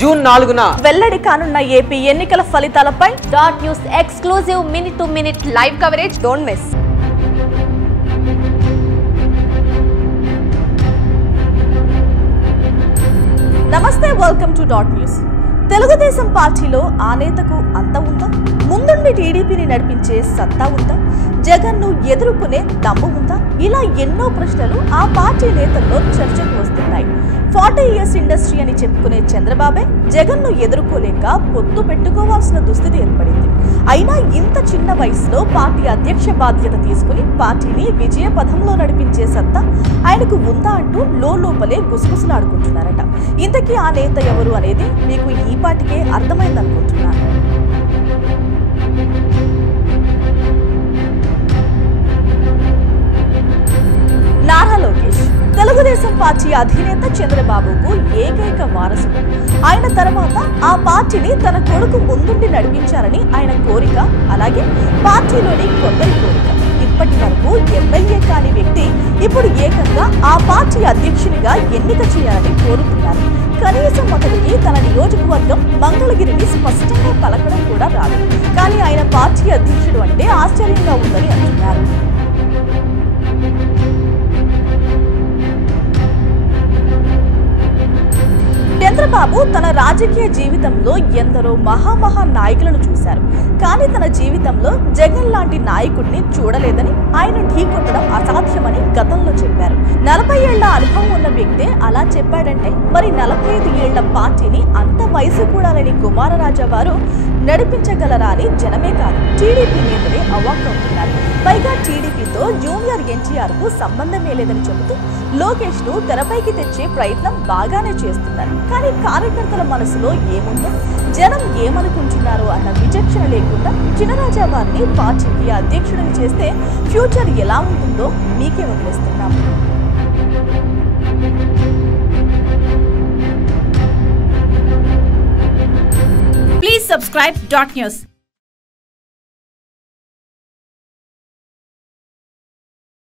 June 4న వెల్లడి కానున్న AP ఎన్నికల ఫలితాలపై dot news exclusive minute to minute live coverage. Don't miss. నమస్తే, welcome to dot news. Telugu Desam పార్టీలో ఆ నేతకు అంత ఉందా? ముందుండి టీడీపీని నడిపించే సత్తా ఉందా? జగన్ను ఎదుర్కొనే దమ్ము ఉందా? ఇలా ఎన్నో ప్రశ్నలు ఆ పార్టీ నేతల్లో చర్చకు వస్తున్నాయి. 40 years ఇండస్ట్రీ అని చెప్పుకునే చంద్రబాబే జగన్ను ఎదుర్కోలేక పొత్తు పెట్టుకోవాల్సిన దుస్థితి ఏర్పడింది. అయినా ఇంత చిన్న వయసులో పార్టీ అధ్యక్ష బాధ్యత తీసుకుని పార్టీని విజయ పథంలో నడిపించే సత్తా ఆయనకు ఉందా అంటూ లోపలే గుసగుసలాడుకుంటున్నారట. ఇంతకీ ఆ నేత ఎవరు అనేది మీకు ఈ పాటికే అర్థమైందనుకుంటున్నాను. నారా లోకేష్ తెలుగుదేశం పార్టీ అధినేత చంద్రబాబుకు ఏకైక వారసుడు. ఆయన తర్వాత ఆ పార్టీని తన కొడుకు ముందుండి నడిపించాలని ఆయన కోరిక, అలాగే పార్టీలోని కొందరి కోరిక. ఇప్పటి వరకు ఎమ్మెల్యే కాని వ్యక్తి ఇప్పుడు ఏకంగా ఆ పార్టీ అధ్యక్షునిగా ఎన్నిక చేయాలని కోరుతున్నారు. కనీసం అతడికి తన నియోజకవర్గం మంగళగిరిని స్పష్టంగా పలకడం కూడా రాదు. కానీ ఆయన పార్టీ అధ్యక్షుడు అంటే ఆశ్చర్యంగా ఉందని అంటున్నారు. చంద్రబాబు తన రాజకీయ జీవితంలో ఎందరో మహామహా నాయకులను చూశారు. కానీ తన జీవితంలో జగన్ లాంటి నాయకుడిని చూడలేదని, ఆయన ఢీకొట్టడం అసాధ్యమని గతంలో చెప్పారు. 40 ఏళ్ల అనుభవం ఉన్న వ్యక్తే అలా చెప్పాడంటే మరి 45 ఏళ్ల పార్టీని అంత వయసు కూడా లేని కుమారరాజా వారు నడిపించగలరా అని జనమే కాదు టీడీపీ నేతలే అవాక్కవుతున్నారు. పైగా టీడీపీతో జూనియర్ ఎన్టీఆర్ కు సంబంధమే లేదని చెబుతూ లోకేష్ ను తెరపైకి తెచ్చే ప్రయత్నం బాగానే చేస్తున్నారు. కానీ కార్యకర్తల మనసులో ఏముందో, జనం ఏమనుకుంటున్నారో అన్న విచక్షణ లేకుండా చినరాజా వారిని పార్టీకి అధ్యక్షుడిని చేస్తే ఫ్యూచర్ ఎలా ఉంటుందో మీకే వదిలేస్తున్నాం. Please subscribe dot news.